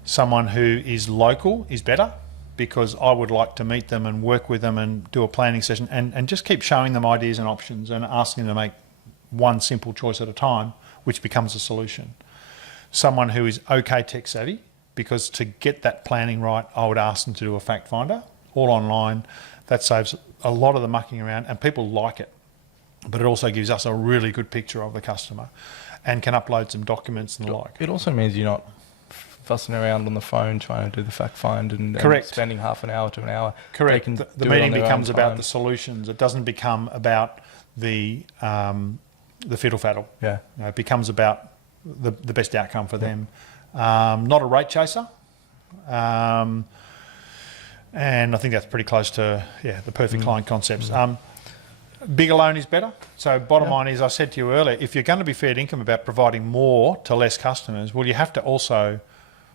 Someone who is local is better, because I would like to meet them and work with them and do a planning session and just keep showing them ideas and options and asking them to make one simple choice at a time, which becomes a solution. Someone who is okay tech savvy, because to get that planning right, I would ask them to do a fact finder, all online. That saves a lot of the mucking around, and people like it. But it also gives us a really good picture of the customer and can upload some documents and the like. It also means you're not fussing around on the phone trying to do the fact find and spending half an hour to an hour. Correct. The meeting becomes about the solutions. It doesn't become about the fiddle faddle. Yeah. It becomes about the best outcome for them. Not a rate chaser. And I think that's pretty close to the perfect client concepts. Bigger loan is better. So bottom line is, I said to you earlier, if you're going to be fair income about providing more to less customers, well, you have to also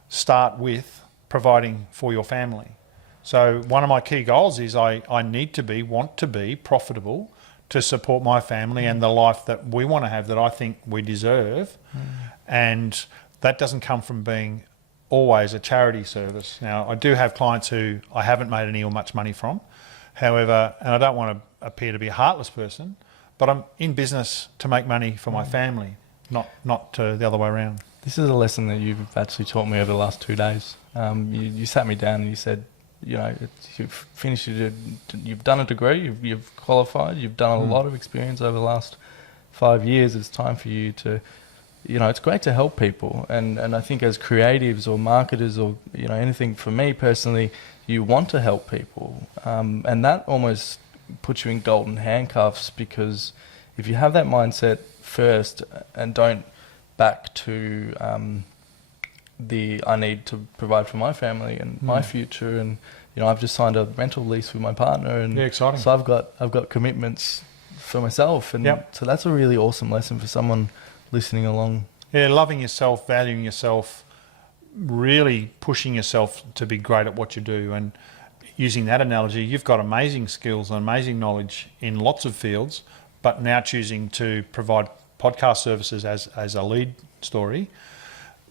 start with providing for your family. So one of my key goals is I want to be profitable to support my family and the life that we want to have, that I think we deserve. And that doesn't come from being always a charity service. Now, I do have clients who I haven't made any or much money from. However, and I don't want to appear to be a heartless person, but I'm in business to make money for my family, not the other way around. This is a lesson that you've actually taught me over the last 2 days. You sat me down and you said, you've finished you've done a degree, you've qualified, you've done a lot of experience over the last 5 years. It's time for you to, it's great to help people. And I think as creatives or marketers or, anything, for me personally, you want to help people. And that almost puts you in golden handcuffs, because if you have that mindset first and don't back to I need to provide for my family and my future, and I've just signed a rental lease with my partner, and exciting. So I've got commitments for myself, and so that's a really awesome lesson for someone listening along. Yeah, loving yourself, valuing yourself, really pushing yourself to be great at what you do. And using that analogy, you've got amazing skills and amazing knowledge in lots of fields, but now choosing to provide podcast services as a lead story,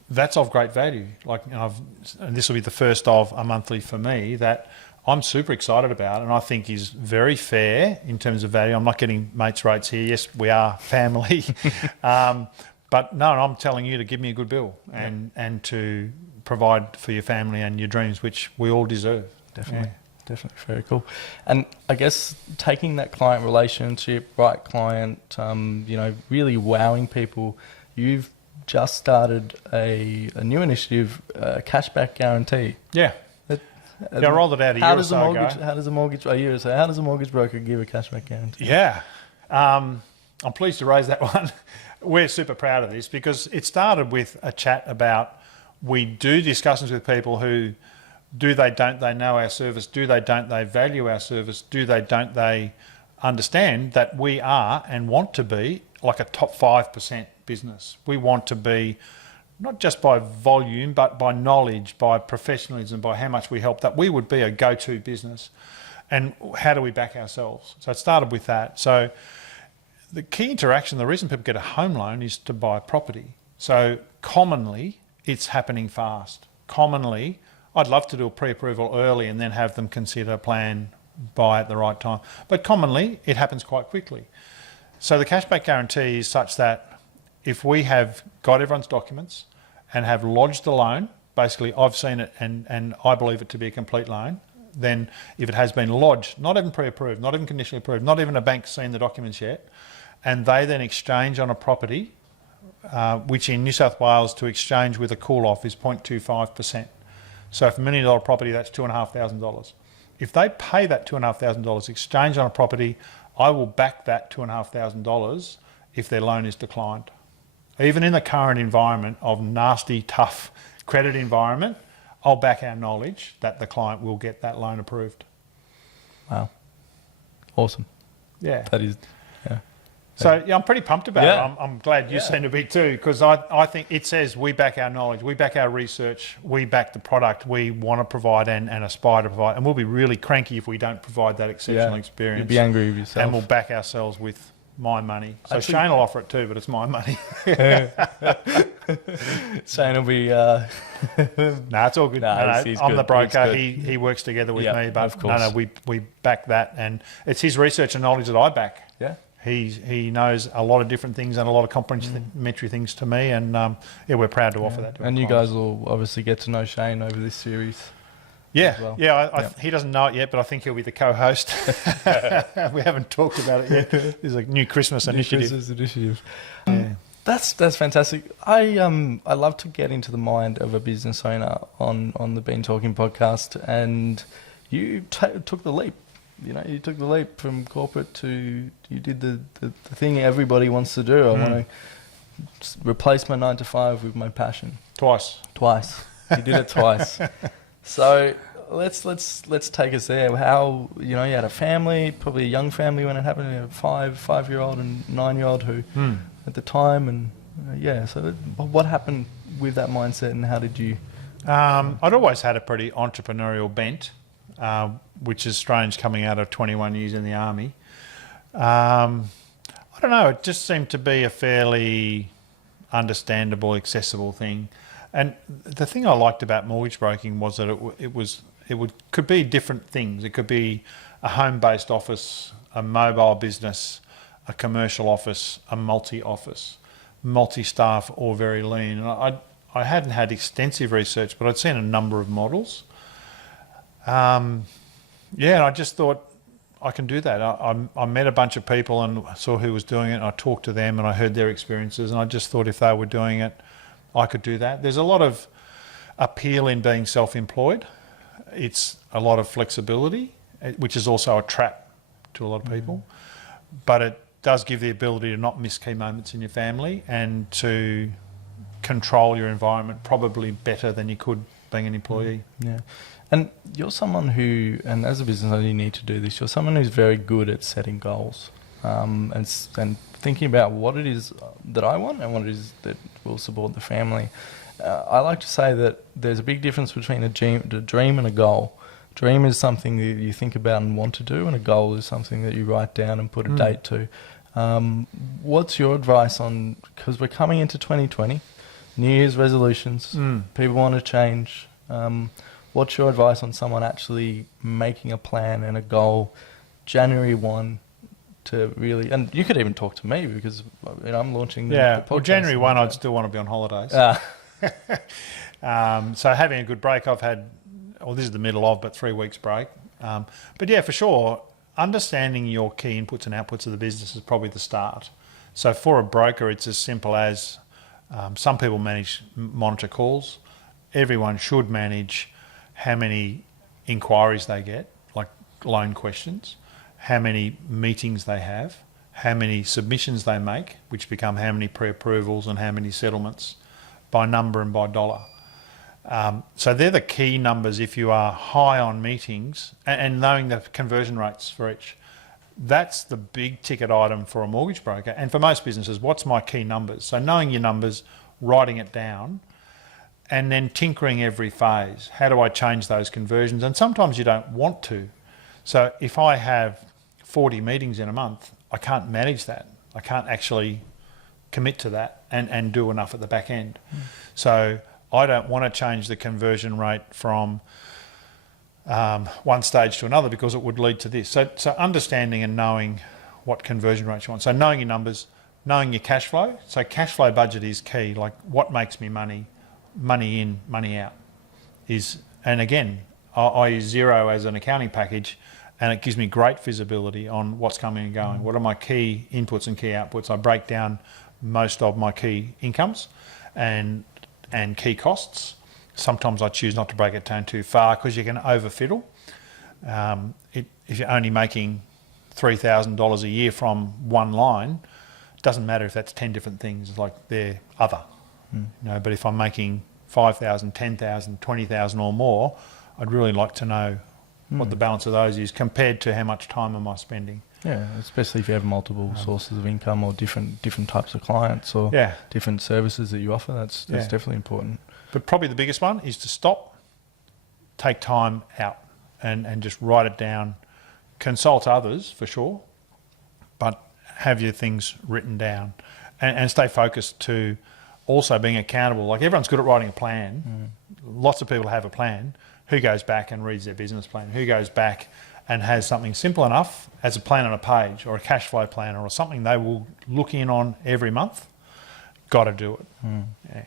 that's of great value. And this will be the first of a monthly for me that I'm super excited about, and I think is very fair in terms of value. I'm not getting mates rates here. Yes, we are family. But no, I'm telling you to give me a good bill and to provide for your family and your dreams, which we all deserve. Definitely. Definitely. Very cool. And I guess taking that client relationship, right client, really wowing people, you've just started a new initiative, Cashback Guarantee. Yeah. I rolled it out a year or so ago. How does a mortgage broker give a cashback guarantee? Yeah. I'm pleased to raise that one. We're super proud of this because it started with a chat about, we do discussions with people who don't they know our service? Don't they value our service? Don't they understand that we are and want to be like a top 5% business? We want to be, not just by volume, but by knowledge, by professionalism, by how much we help, that we would be a go-to business. And how do we back ourselves? So it started with that. So the key interaction, the reason people get a home loan is to buy property. So commonly, it's happening fast. Commonly, I'd love to do a pre-approval early and then have them consider a plan, buy at the right time. But commonly, it happens quite quickly. So the cashback guarantee is such that if we have got everyone's documents and have lodged the loan, basically I've seen it and I believe it to be a complete loan, then if it has been lodged, not even pre-approved, not even conditionally approved, not even a bank's seen the documents yet, and they then exchange on a property, which in New South Wales to exchange with a call-off is 0.25%. So for $1 million property, that's $2,500. If they pay that $2,500 exchange on a property, I will back that $2,500 if their loan is declined. Even in the current environment of nasty, tough credit environment, I'll back our knowledge that the client will get that loan approved. Wow. Awesome. Yeah. That is, yeah. So yeah, I'm pretty pumped about it. I'm glad you seem to be too, because I think it says we back our knowledge, we back our research, we back the product we want to provide and aspire to provide. And we'll be really cranky if we don't provide that exceptional experience. You'd be angry with yourself. And we'll back ourselves with my money. So Actually, Shane will offer it too, but it's my money. Shane will be... No, it's all good. He's I'm good. the broker. He works together with me, but of course. we back that. And it's his research and knowledge that I back. Yeah. He knows a lot of different things and a lot of complementary things to me, and we're proud to offer that to And our you clients. guys will obviously get to know Shane over this series. Yeah, well. he doesn't know it yet, but I think he'll be the co-host. We haven't talked about it yet. There's a new Christmas initiative. Yeah. That's fantastic. I love to get into the mind of a business owner on the Beantalking podcast, and you took the leap. You know, you took the leap from corporate to, you did the thing everybody wants to do. I want to replace my 9 to 5 with my passion. Twice. You did it twice. So let's take us there. How, you had a family, probably a young family when it happened. You had a 5-year-old and 9-year-old who at the time, and So what happened with that mindset, and how did you? I'd always had a pretty entrepreneurial bent, which is strange coming out of 21 years in the army. I don't know. It just seemed to be a fairly understandable, accessible thing. And the thing I liked about mortgage broking was that it could be different things. It could be a home-based office, a mobile business, a commercial office, a multi-office, multi-staff, or very lean. And I hadn't had extensive research, but I'd seen a number of models. And I just thought I can do that. I met a bunch of people and saw who was doing it, and I talked to them and I heard their experiences, and I just thought if they were doing it, I could do that. There's a lot of appeal in being self-employed. It's a lot of flexibility, which is also a trap to a lot of people. But it does give the ability to not miss key moments in your family and to control your environment probably better than you could being an employee. Yeah. And you're someone who, and as a business owner you need to do this, you're someone who's very good at setting goals and thinking about what it is that I want and what it is that will support the family. I like to say that there's a big difference between a dream and a goal. Dream is something that you think about and want to do, and a goal is something that you write down and put a date to. What's your advice on, because we're coming into 2020, New Year's resolutions, people want to change. What's your advice on someone actually making a plan and a goal January 1 to really, and you could even talk to me because I'm launching the podcast. Well, January 1 I'd still want to be on holidays. So having a good break, I've had, this is the middle of, but 3 weeks break. But yeah, for sure, understanding your key inputs and outputs of the business is probably the start. So for a broker, it's as simple as Some people monitor calls. Everyone should manage how many inquiries they get, like loan questions, how many meetings they have, how many submissions they make, which become how many pre-approvals and how many settlements, by number and by dollar. So they're the key numbers if you are high on meetings, and knowing the conversion rates for each. That's the big ticket item for a mortgage broker. And for most businesses, what's my key numbers? So knowing your numbers, writing it down, and then tinkering every phase. How do I change those conversions? And sometimes you don't want to. So if I have 40 meetings in a month, I can't manage that. I can't actually commit to that and do enough at the back end. So I don't want to change the conversion rate from one stage to another, because it would lead to this. So understanding and knowing what conversion rates you want. So knowing your numbers, knowing your cash flow. So cash flow budget is key. Like, what makes me money in, money out is, and again, I use Xero as an accounting package, and it gives me great visibility on what's coming and going. What are my key inputs and key outputs? I break down most of my key incomes and key costs. Sometimes I choose not to break it down too far, because you can overfiddle. If you're only making $3,000 a year from one line, it doesn't matter if that's 10 different things, like they're other. But if I'm making 5,000, 10,000, 20,000 or more, I'd really like to know what the balance of those is compared to how much time am I spending. Yeah, especially if you have multiple sources of income, or different types of clients, or different services that you offer. That's definitely important. But probably the biggest one is to stop, take time out, and just write it down. Consult others for sure, but have your things written down, and stay focused to also being accountable. Like, everyone's good at writing a plan. Lots of people have a plan. Who goes back and reads their business plan? Who goes back and has something simple enough as a plan on a page, or a cash flow plan, or something they will look in on every month? Got to do it. Yeah.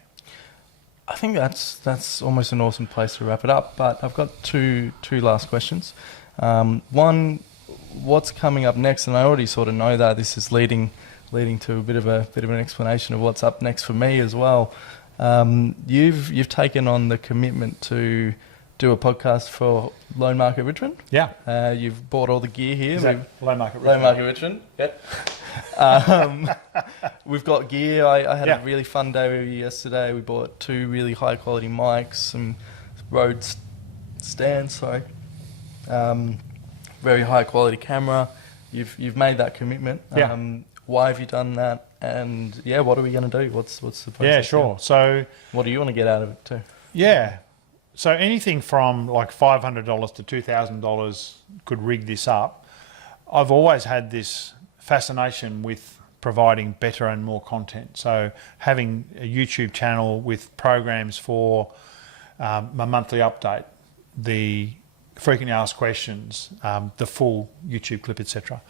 I think that's almost an awesome place to wrap it up. But I've got two last questions. One, what's coming up next? And I already sort of know that this is leading to a bit of an explanation of what's up next for me as well. You've taken on the commitment to do a podcast for Loan Market Richmond. Yeah. You've bought all the gear here. Loan Market Richmond. Loan Market Richmond. Yep. We've got gear. I had a really fun day yesterday. We bought 2 really high quality mics, some Rode stands. Very high quality camera. You've made that commitment. Why have you done that? And what are we going to do? What's the process? Yeah, sure. So, what do you want to get out of it too? Yeah. So anything from like $500 to $2,000 could rig this up. I've always had this fascination with providing better and more content. So having a YouTube channel with programs for my monthly update, the frequently asked questions, the full YouTube clip, etc.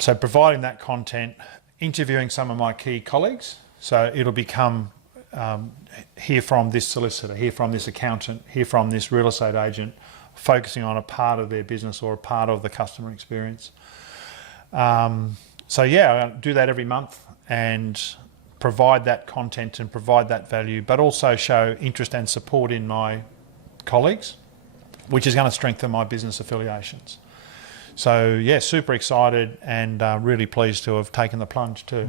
So providing that content, interviewing some of my key colleagues. So it'll become hear from this solicitor, hear from this accountant, hear from this real estate agent, focusing on a part of their business or a part of the customer experience. I do that every month and provide that content and provide that value, but also show interest and support in my colleagues, which is going to strengthen my business affiliations. So super excited and really pleased to have taken the plunge to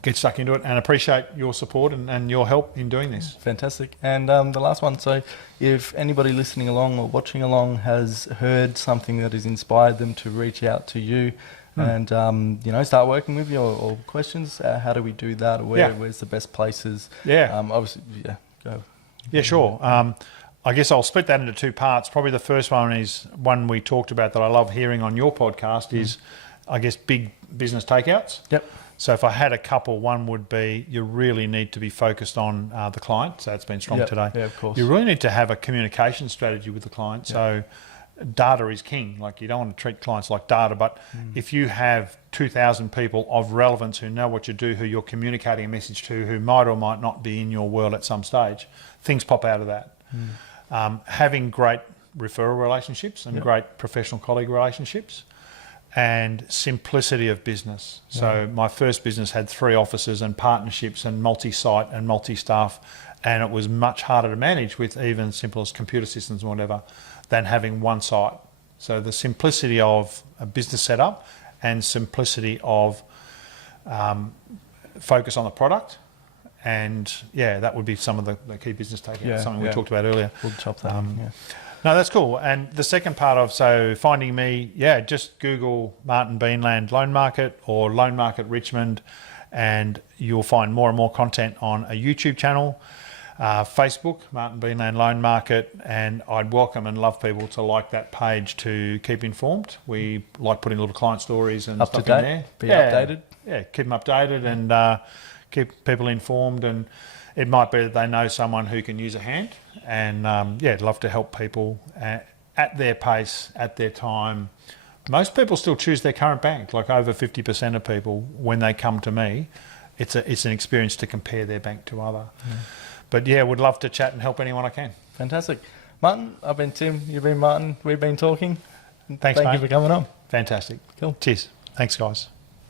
get stuck into it, and appreciate your support and your help in doing this. Fantastic. And the last one, so if anybody listening along or watching along has heard something that has inspired them to reach out to you and start working with you, or questions, how do we do that? Or where's the best places? Obviously, go. Yeah, sure. I guess I'll split that into 2 parts. Probably the first one is one we talked about that I love hearing on your podcast is, I guess, big business takeouts. Yep. So if I had a couple, one would be you really need to be focused on the client. So it's been strong today. Yeah, of course. You really need to have a communication strategy with the client. So data is king. Like, you don't want to treat clients like data, but if you have 2,000 people of relevance who know what you do, who you're communicating a message to, who might or might not be in your world at some stage, things pop out of that. Having great referral relationships and great professional colleague relationships. and simplicity of business. So my first business had 3 offices and partnerships and multi-site and multi-staff, and it was much harder to manage with even simple as computer systems and whatever than having one site. So the simplicity of a business setup and simplicity of focus on the product. And that would be some of the key business takeaways, something we talked about earlier. We'll chop that. No, that's cool. And the second part of, so finding me, just Google Martin Beanland Loan Market or Loan Market Richmond, and you'll find more and more content on a YouTube channel, Facebook, Martin Beanland Loan Market, and I'd welcome and love people to like that page to keep informed. We like putting little client stories and up stuff to date, in there. be updated. Yeah, keep them updated and keep people informed, and it might be that they know someone who can use a hand, and I'd love to help people at their pace, at their time. Most people still choose their current bank, like over 50% of people, when they come to me, it's an experience to compare their bank to other. But would love to chat and help anyone I can. Fantastic. Martin, I've been Tim, you've been Martin, we've been talking. Thanks, Thank you for coming on. Fantastic. Cool. Cheers. Thanks, guys.